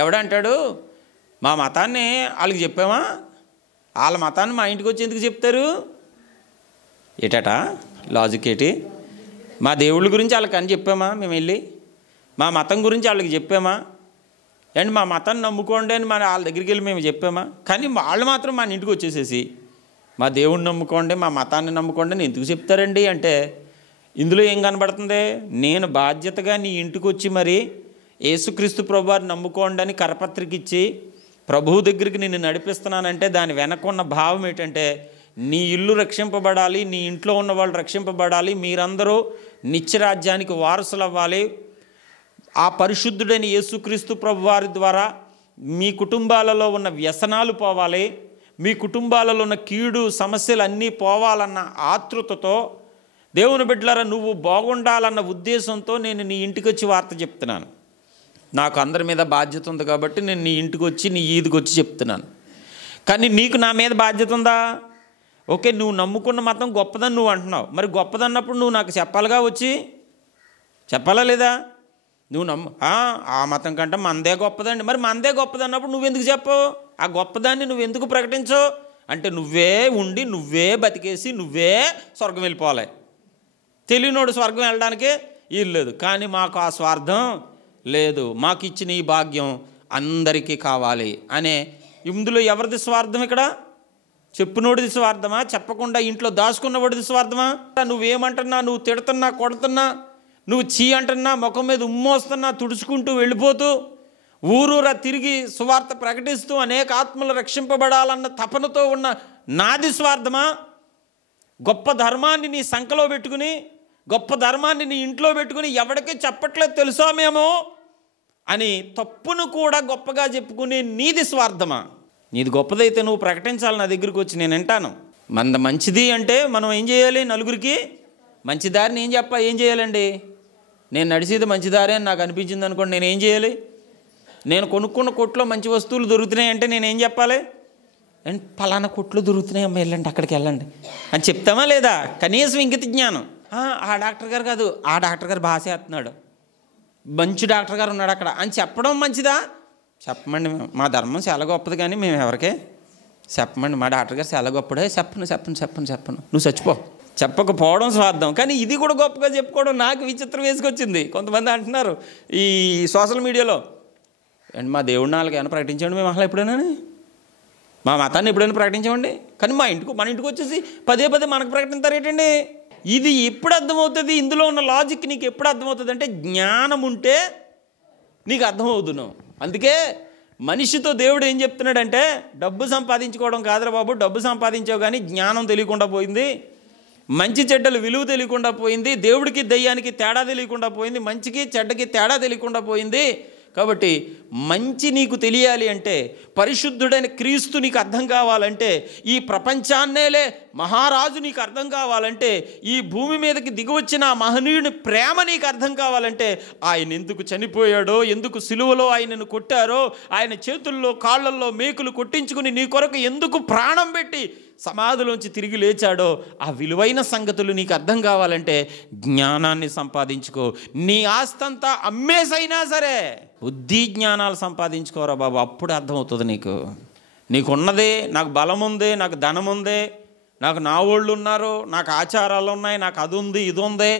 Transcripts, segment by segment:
ఎవడంటాడు మా మతాన్ని వాళ్ళకి చెప్పామా, వాళ్ళ మతాన్ని మా ఇంటికి వచ్చి ఎందుకు చెప్తారు ఏటట లాజిక్ ఏంటి? మా దేవుళ్ళ గురించి వాళ్ళకి అని చెప్పామా మేము వెళ్ళి? మా మతం గురించి వాళ్ళకి చెప్పామా? అండ్ మా మతాన్ని నమ్ముకోండి అని మన వాళ్ళ దగ్గరికి వెళ్ళి మేము చెప్పామా? కానీ వాళ్ళు మాత్రం మన ఇంటికి వచ్చేసేసి మా దేవుడిని నమ్ముకోండి, మా మతాన్ని నమ్ముకోండి అని ఎందుకు చెప్తారండి అంటే ఇందులో ఏం కనబడుతుంది? నేను బాధ్యతగా నీ ఇంటికి వచ్చి మరి యేసుక్రీస్తు ప్రభువారిని నమ్ముకోండి అని కరపత్రిక ఇచ్చి ప్రభువు దగ్గరికి నిన్ను నడిపిస్తున్నానంటే దాని వెనకున్న భావం ఏంటంటే నీ ఇల్లు రక్షింపబడాలి, నీ ఇంట్లో ఉన్న వాళ్ళు రక్షింపబడాలి, మీరందరూ నిత్యరాజ్యానికి వారసులు అవ్వాలి, ఆ పరిశుద్ధుడైన యేసుక్రీస్తు ప్రభువారి ద్వారా మీ కుటుంబాలలో ఉన్న వ్యసనాలు పోవాలి, మీ కుటుంబాలలో ఉన్న కీడు సమస్యలు అన్నీ పోవాలన్న ఆతృతతో దేవుని బిడ్డలారా నువ్వు బాగుండాలన్న ఉద్దేశంతో నేను నీ ఇంటికి వచ్చి వార్త చెప్తున్నాను. నాకు అందరి మీద బాధ్యత ఉంది కాబట్టి నేను నీ ఇంటికి వచ్చి నీ ఈదికి వచ్చి చెప్తున్నాను. కానీ నీకు నా మీద బాధ్యత ఉందా? ఓకే, నువ్వు నమ్ముకున్న మతం గొప్పదని నువ్వు అంటున్నావు, మరి గొప్పదన్నప్పుడు నువ్వు నాకు చెప్పాలిగా, వచ్చి చెప్పాలా లేదా? నువ్వు ఆ మతం కంటే మనదే గొప్పదండి, మరి మనదే గొప్పదన్నప్పుడు నువ్వెందుకు చెప్పవు? ఆ గొప్పదాన్ని నువ్వు ఎందుకు ప్రకటించవు? అంటే నువ్వే ఉండి నువ్వే బతికేసి నువ్వే స్వర్గం వెళ్ళిపోవాలి. తెలియనోడు స్వర్గం వెళ్ళడానికి వీలు లేదు. కానీ మాకు ఆ స్వార్థం లేదు, మాకు ఇచ్చిన ఈ భాగ్యం అందరికీ కావాలి అనే ఇందులో ఎవరిది స్వార్థం? ఇక్కడ చెప్పునోడిది స్వార్థమా? చెప్పకుండా ఇంట్లో దాచుకున్నవాడిది స్వార్థమా? నువ్వేమంటున్నా, నువ్వు తిడుతున్నా, కొడుతున్నా, నువ్వు చీ అంటున్నా, ముఖం మీద ఉమ్మోస్తున్నా, తుడుచుకుంటూ వెళ్ళిపోతూ ఊరూరా తిరిగి సువార్త ప్రకటిస్తూ అనేక ఆత్మలు రక్షింపబడాలన్న తపనతో ఉన్న నాది స్వార్థమా? గొప్ప ధర్మాన్ని నీ సంకలో పెట్టుకుని, గొప్ప ధర్మాన్ని నీ ఇంట్లో పెట్టుకుని ఎవరికీ చెప్పట్లేదు తెలుసా మేము అని తప్పును కూడా గొప్పగా చెప్పుకుని నీది స్వార్థమా? నీది గొప్పదైతే నువ్వు ప్రకటించాలి నా దగ్గరికి వచ్చి, నేను వింటాను. మంద మంచిది అంటే మనం ఏం చేయాలి? నలుగురికి మంచి దారిని ఏం చేయాలండి? నేను నడిచేది మంచి దారి అని నాకు అనిపించింది అనుకోండి, నేను ఏం చేయాలి? నేను కొనుక్కున్న కొట్లో మంచి వస్తువులు దొరుకుతున్నాయి అంటే నేనేం చెప్పాలి? అండ్ పలానా కొట్లు దొరుకుతున్నాయి అమ్మ, వెళ్ళండి అక్కడికి వెళ్ళండి అని చెప్తామా లేదా? కనీసం ఇంగిత జ్ఞానం. ఆ డాక్టర్ గారు కాదు, ఆ డాక్టర్ గారు బాగా చేస్తున్నాడు, మంచి డాక్టర్ గారు ఉన్నాడు అక్కడ అని చెప్పడం మంచిదా? చెప్పమండి, మా ధర్మం చాలా గొప్పది కానీ మేము ఎవరికే చెప్పమండి, మా డాక్టర్ గారు చాలా గొప్పడే, చెప్పను నువ్వు చచ్చిపో. చెప్పకపోవడం స్వార్థం. కానీ ఇది కూడా గొప్పగా చెప్పుకోవడం నాకు విచిత్రం వేసుకొచ్చింది. కొంతమంది అంటున్నారు ఈ సోషల్ మీడియాలో, అండ్ మా దేవుడిని వాళ్ళకి ఏమైనా ప్రకటించండి మేము అసలు ఎప్పుడైనా, మా మతాన్ని ఎప్పుడైనా ప్రకటించమండి, కానీ మన ఇంటికి వచ్చేసి పదే మనకు ప్రకటిస్తారు ఏంటండి? ఇది ఎప్పుడు అర్థమవుతుంది? ఇందులో ఉన్న లాజిక్ నీకు ఎప్పుడు అర్థమవుతుంది అంటే జ్ఞానం ఉంటే నీకు అర్థమవుతున్నావు. అందుకే మనిషితో దేవుడు ఏం చెప్తున్నాడంటే డబ్బు సంపాదించుకోవడం కాదురా బాబు, డబ్బు సంపాదించావు కానీ జ్ఞానం తెలియకుండా పోయింది, మంచి చెడ్డలు విలువ తెలియకుండా పోయింది, దేవుడికి దయ్యానికి తేడా తెలియకుండా పోయింది, మంచికి చెడ్డకి తేడా తెలియకుండా పోయింది. కాబట్టి మంచి నీకు తెలియాలి అంటే, పరిశుద్ధుడైన క్రీస్తు నీకు అర్థం కావాలంటే, ఈ ప్రపంచాన్నేలే మహారాజు నీకు అర్థం కావాలంటే, ఈ భూమి మీదకి దిగివచ్చిన మహనీయుని ప్రేమ నీకు అర్థం కావాలంటే, ఆయన ఎందుకు చనిపోయాడో, ఎందుకు సిలువలో ఆయనను కొట్టారో, ఆయన చేతుల్లో కాళ్ళల్లో మేకులు కొట్టించుకుని నీ కొరకు ఎందుకు ప్రాణం పెట్టి సమాధిలోంచి తిరిగి లేచాడో, ఆ విలువైన సంగతులు నీకు అర్థం కావాలంటే జ్ఞానాన్ని సంపాదించుకో. నీ ఆస్తంతా అమ్మేసైనా సరే బుద్ధి జ్ఞానాలు సంపాదించుకోరా బాబు, అప్పుడు అర్థమవుతుంది నీకున్నదే. నాకు బలం ఉంది, నాకు ధనం ఉంది, నాకు నా వాళ్ళు ఉన్నారు, నాకు ఆచారాలు ఉన్నాయి, నాకు అది ఉంది ఇది ఉంది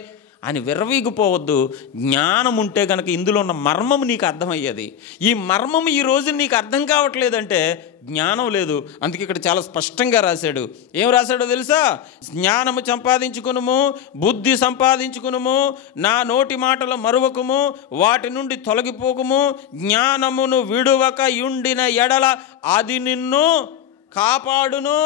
అని విర్రవీగిపోవద్దు. జ్ఞానం ఉంటే కనుక ఇందులో ఉన్న మర్మం నీకు అర్థమయ్యేది. ఈ మర్మం ఈ రోజు నీకు అర్థం కావట్లేదంటే జ్ఞానం లేదు. అందుకే ఇక్కడ చాలా స్పష్టంగా రాశాడు. ఏం రాశాడో తెలుసా? జ్ఞానము సంపాదించుకునుము, బుద్ధి సంపాదించుకునుము, నా నోటి మాటలు మరువకుము, వాటి నుండి తొలగిపోకుము, జ్ఞానమును విడువక యుండిన ఎడల అది నిన్ను కాపాడును.